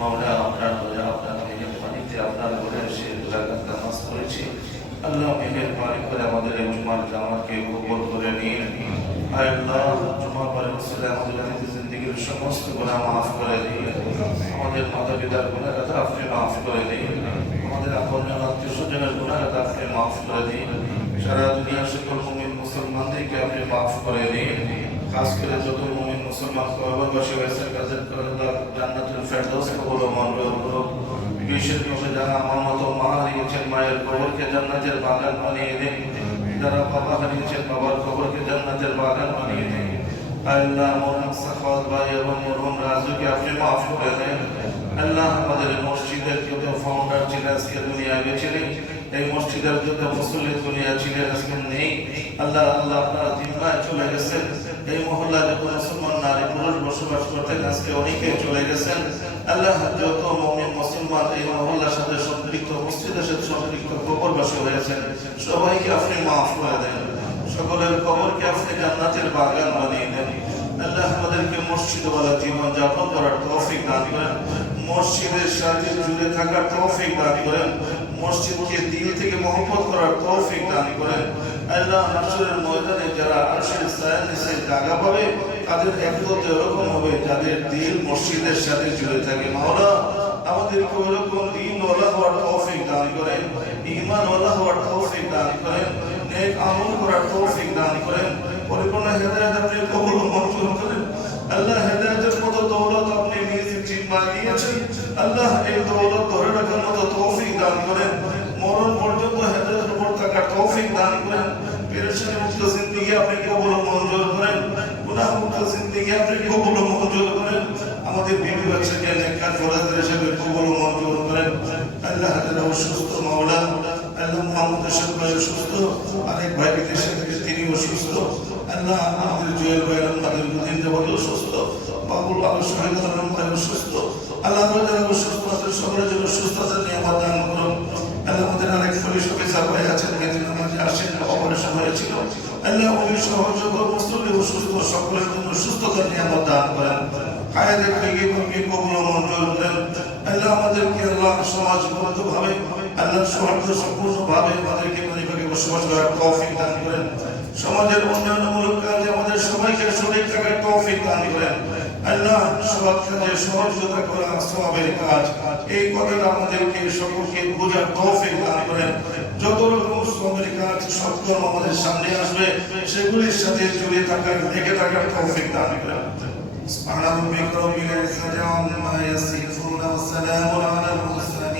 মাওলা আপনার দয়া আপনার মেহেরবানিতে আপনার ঘরে এসে লাগাত নামাজ পড়েছি। আল্লাহ মেহেরবানি করে আমাদের এই জুমার জামাতকে কবুল করে নিন। আয় আল্লাহ, জুমা পরে মুসল্লি আমাদের জিন্দেগির সমস্ত গুনাহ মাফ করে দিন। আমাদের মাতা পিতার গুনাহ আপনি মাফ করে দিন। আমাদের আপনজন আত্মীয় স্বজনের গুনাহ আপনি মাফ করে দিন। সারা দুনিয়ার সকল মুমিন মুসলমানদেরকে আপনি মাফ করে দিন। খাস করে যত মুমিন মুসলমান কবরবাসী হয়েছে কাজের আল্লাহ জান্নাতুল ফেরদৌস কবুল ও মঞ্জুর করুন। বিশেষ করে যারা আমার মতো মা হারিয়েছেন মায়ের কবরকে জান্নাতের বাগান বানিয়ে দিন। যারা বাবা হারিয়েছেন বাবার কবরকে জান্নাতের বাগান বানিয়ে দিন। আল্লাহ মরহুম সাখাওয়াত ভাই এবং মরহুম রাজুকে আপনি মাফ করে দেন। আল্লাহ আমাদের মসজিদের যত ফাউন্ডার ছিলেন আজকে দুনিয়া গেছিলেন, এই মসজিদের যত মুসল্লি দুনিয়া ছিলেন আজকে নেই। আল্লাহ আল্লাহ আপনার জিম্মায় চলে গেছেন। এই মহল্লায় যত মুসলমান নারী পুরুষ বসবাস করতেন আজকে অনেকে চলে গেছেন। আল্লাহ যত মুমিন মুসলমান এই মহল্লার সাথে সম্পৃক্ত মসজিদের সাথে সম্পৃক্ত কবরবাসী হয়েছেন সবাইকে আপনি মাফ করে দেন। সকলের কবরকে আপনি জান্নাতের বাগান বানিয়ে দেন। আল্লাহ আমাদেরকে মসজিদওয়ালা জীবন যাপন করার তৌফিক দান করেন। মসজিদের সাথে জুড়ে থাকার তৌফিক দান করেন। মসজিদকে দিল থেকে মহব্বত করার তৌফিক দান করেন। আল্লাহ হাশরের ময়দানে যারা আরশের ছায়ার নিচে জায়গা পাবে তাদের একদম এরকম হবে যাদের দিল মসজিদের সাথে জুড়ে থাকে। মাওলা আমাদেরকে ওরকম দ্বীনওয়ালা হওয়ার তৌফিক দান করেন, ঈমানওয়ালা হওয়ার তৌফিক দান করেন, নেক আমল করার তৌফিক দান করেন। পরিপূর্ণ হেদায়েত আপনি কবুল ও মঞ্জুর করেন। আল্লাহ হেদায়েতের মতো দৌলত আপনি নিজ জিম্মায় নিয়েছেন। আল্লাহ এই দৌলত ধরে রাখার মতো তৌফিক দান করেন। মরণ পর্যন্ত হেদায়েতের উপর থাকার তৌফিক দান করেন। পেরেশানি মুক্ত জিন্দেগি আপনি কবুল ও মঞ্জুর করেন। গুনাহ মুক্ত জিন্দেগি আপনি কবুল ও মঞ্জুর করেন। আমাদের বিবি বাচ্চাকে নেককার ফরাজের হিসেবে কবুল ও মঞ্জুর করেন। আল্লাহ যারা অসুস্থ মাওলা, আল্লাহ মুহাম্মদ ভাই অসুস্থ, আরেক ভাই বিদেশে থেকে তিনি অসুস্থ। আল্লাহ আমাদের জুয়েল ভাই আমাদের দুদিন যাবত অসুস্থ, বাবুল বাবু শহীদ আলম ভাই অসুস্থ। আল্লাহ যারা অসুস্থ আছেন সকলের জন্য সুস্থতার নিয়ামত দান করুন। আল্লাহ আমাদের আরেক পুলিশ অফিসার ভাই আছেন মেদিনা মাঝে আসেন অপারেশন হয়েছিল। আল্লাহ উনি সহ সকল মুসলিম অসুস্থ সকলের জন্য সুস্থতার নিয়ামত দান করেন। হায়াতের থেকে কবুল ও মঞ্জুর করেন। আল্লাহ আমাদেরকে আল্লাহ সমাজবদ্ধভাবে আল্লাহ সৌহার্দ্য সম্পূর্ণভাবে আমাদেরকে পরিবারে বসবাস করার তৌফিক দান করেন। সমাজের উন্নয়নমূলক কাজে আমাদের সবাইকে শরীর থাকার তৌফিক দান করেন। আল্লাহ সৎ কাজে সহযোগিতা করা সওয়াবের কাজ, এই কথাটা আমাদেরকে সকলকে বোঝার তৌফিক দান করেন। যত রকম সওয়াবের কাজ সৎকর্ম আমাদের সামনে আসবে সেগুলির সাথে জড়িয়ে থাকার লেগে থাকার তৌফিক দান করেন। সুবহান রাব্বিকা রাব্বিল ইজ্জাতি আম্মা ইয়াসিফুন ওয়া সালামুন আলাল মুরসালিন